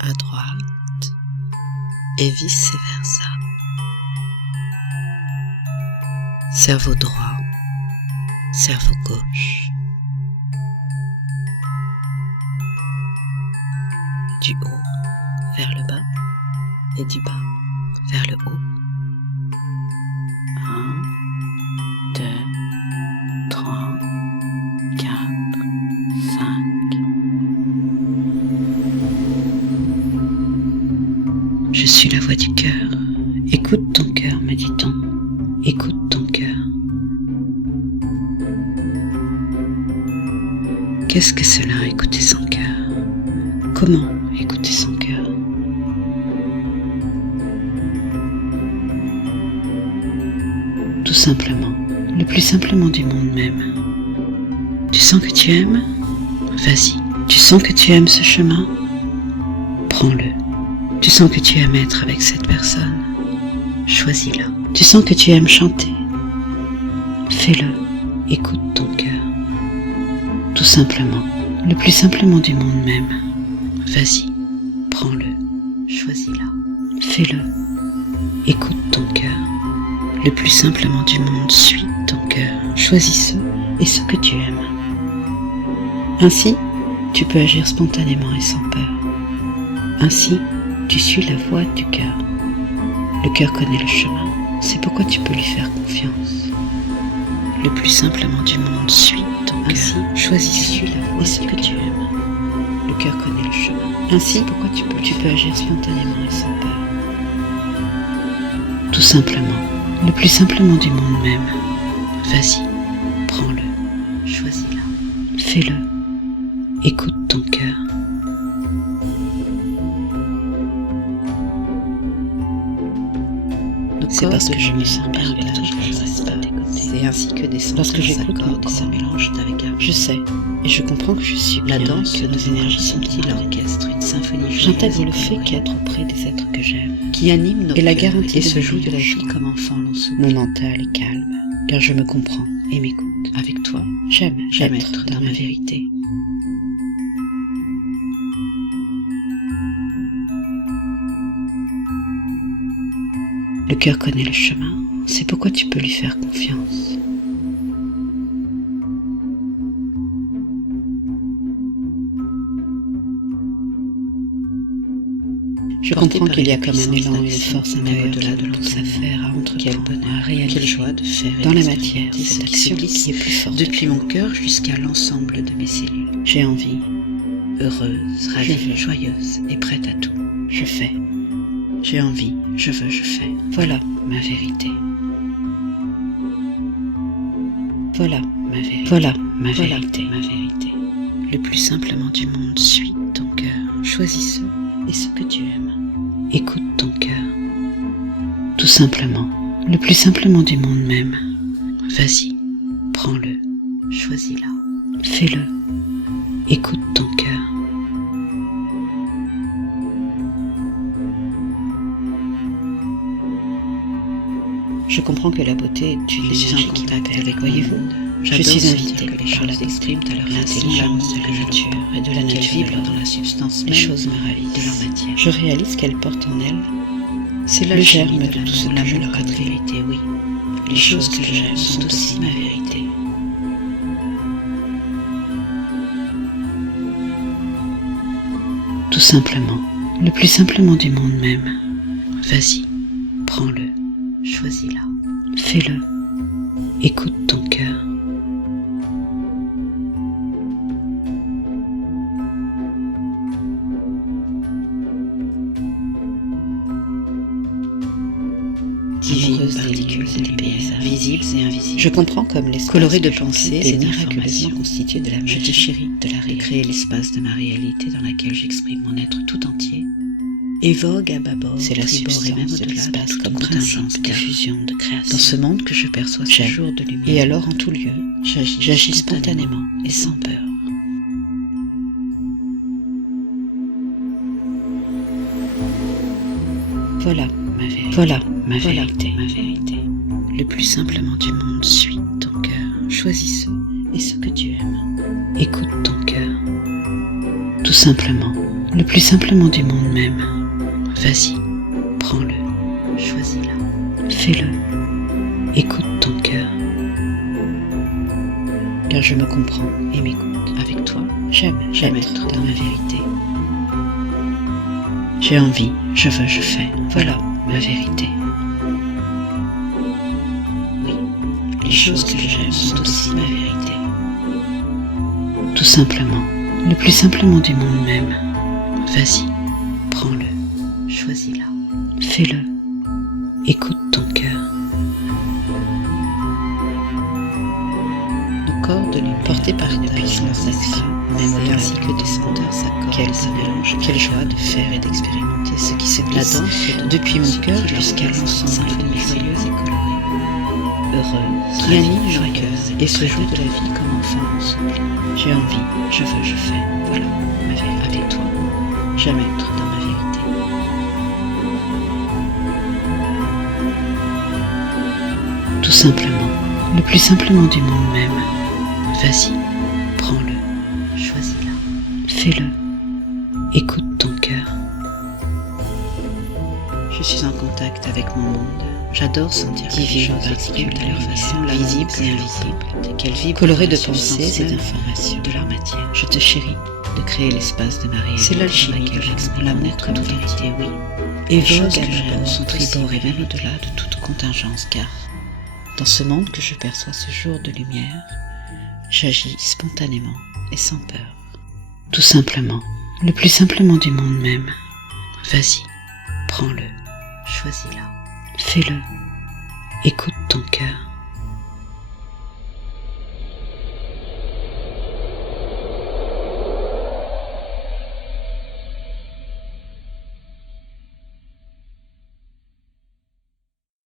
à droite et vice-versa. Cerveau droit, cerveau gauche. Du haut vers le bas et du bas vers le haut. 1, 2, 3, 4, 5. Je suis la voix du cœur. Écoute ton cœur, me dit-on. Écoute ton cœur. Qu'est-ce que cela, écouter son cœur? Comment écouter son cœur? Tout simplement, le plus simplement du monde même. Tu sens que tu aimes? Vas-y. Tu sens que tu aimes ce chemin? Prends-le. Tu sens que tu aimes être avec cette personne? Choisis-la. Tu sens que tu aimes chanter? Fais-le. Écoute ton cœur. Tout simplement, le plus simplement du monde même. Vas-y, prends-le. Choisis-la. Fais-le. Écoute ton cœur. Le plus simplement du monde, suis ton cœur. Choisis ceux et ce que tu aimes. Ainsi, tu peux agir spontanément et sans peur. Ainsi, tu suis la voie du cœur. Le cœur connaît le chemin, c'est pourquoi tu peux lui faire confiance. Le plus simplement du monde, suis ton cœur. Ainsi, choisis la voie et ce que tu aimes. Le cœur connaît le chemin. Ainsi, pourquoi tu peux agir spontanément et sans peur. Tout simplement, le plus simplement du monde même. Vas-y, prends-le, choisis-la, fais-le, écoute ton cœur. C'est parce que je me sens bien que c'est ainsi que des sons. Lorsque j'écoute mon corps mélange avec un. Je sais, et je comprends que je suis bien. La danse, que nos énergies sont-ils l'orchestre, une symphonie. J'intègre le fait qu'être auprès des êtres que j'aime, qui animent nos. Et la garantie se joue de la vie comme enfant l'on se. Mon mental est calme, car je me comprends et m'écoute. Avec toi, j'aime être dans ma vérité. Le cœur connaît le chemin, c'est pourquoi tu peux lui faire confiance. Je comprends qu'il y a comme un élan et une force intérieure au-delà de l'autre affaire à entreprendre. Quel bonheur, quelle joie de faire dans la matière cette action qui est plus forte. Depuis mon cœur jusqu'à l'ensemble de mes cellules. J'ai envie, heureuse, ravie, joyeuse et prête à tout. Je fais. J'ai envie, je veux, je fais. Voilà ma vérité. Voilà ma vérité. Voilà ma vérité. Ma vérité. Le plus simplement du monde, suis ton cœur. Choisis ceux et ce que tu aimes. Écoute ton cœur. Tout simplement, le plus simplement du monde même. Vas-y, prends-le. Choisis-la. Fais-le. Écoute ton cœur. Je comprends que la beauté est une énergie qui m'appelle avec, voyez-vous. Je suis invitée par la expriment à leur intelligence de la nature et de la nature vibre dans la substance même. Les choses me ravissent de leur matière. Je réalise qu'elles portent en elles. C'est le germe de tout ce que je leur ai vérité, oui. Les choses que j'aime sont aussi ma vérité. Tout simplement, le plus simplement du monde même. Vas-y, prends-le. Choisis-la, fais-le, écoute ton cœur. Divines particules et paysages, visibles et invisibles. Je comprends comme l'espace coloré de pensée, c'est miraculeusement constitué de la magie. Je te chéris de la réalité, de créer l'espace de ma réalité dans laquelle j'exprime mon être tout entier. Et vogue à bâbord, c'est la substance et même de l'espace comme contingence, diffusion, de création. Dans ce monde que je perçois chaque jour de lumière. Et alors en tout lieu, j'agis spontanément et sans peur. Voilà ma vérité. Voilà ma vérité. Ma vérité. Le plus simplement du monde, suis ton cœur. Choisis ceux et ce que tu aimes. Écoute ton cœur. Tout simplement, le plus simplement du monde même. Vas-y, prends-le, choisis-la, fais-le, écoute ton cœur. Car je me comprends et m'écoute. Avec toi, j'aime être dans ma vérité. J'ai envie, je veux, je fais. Voilà ma vérité. Oui, les choses que j'aime sont aussi ma vérité. Tout simplement, le plus simplement du monde même. Vas-y, prends-le, choisis-la, fais-le, écoute ton cœur. Nos corps de lumière, portés par une puissance d'action, même ainsi que des senteurs s'accordent. Quel mélange, quelle joie de faire et d'expérimenter ce qui se glisse depuis mon cœur jusqu'à l'ensemble joyeuse et colorée. Heureuse, qui anime mon cœur et se joue de la vie comme enfant ensemble. J'ai envie, je veux, je fais. Voilà ma vérité. Avec toi, j'aime être dans ma vérité. Tout simplement, le plus simplement du monde même. Vas-y, prends-le, choisis-la, fais-le, écoute ton cœur. Je suis en contact avec mon monde. J'adore sentir que les choses articulent à leur façon, visibles et invisibles, qu'elles vibrent, colorées de pensées et d'informations, de leur matière. Je te chéris de créer l'espace de ma réalité. C'est l'alchimie que j'exprime, l'amour que toute vérité, oui. Et vogue à son tribord et même au-delà de toute contingence, car dans ce monde que je perçois ce jour de lumière, j'agis spontanément et sans peur. Tout simplement, le plus simplement du monde même. Vas-y, prends-le, choisis-la, fais-le, écoute ton cœur.